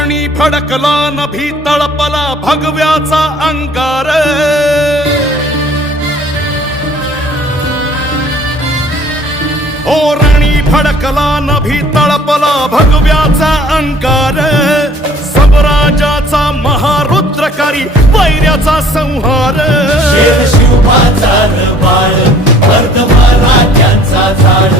रणी फडकला नभी तळपला भगव्याचा अंगार ओ रणी फडकला नभी तळपला भगव्याचा अंगार सबराजाचा महारुद्रकारी वैर्याचा संहार शेर शिवबाचा बाळ मर्द मराठ्यांचा झाड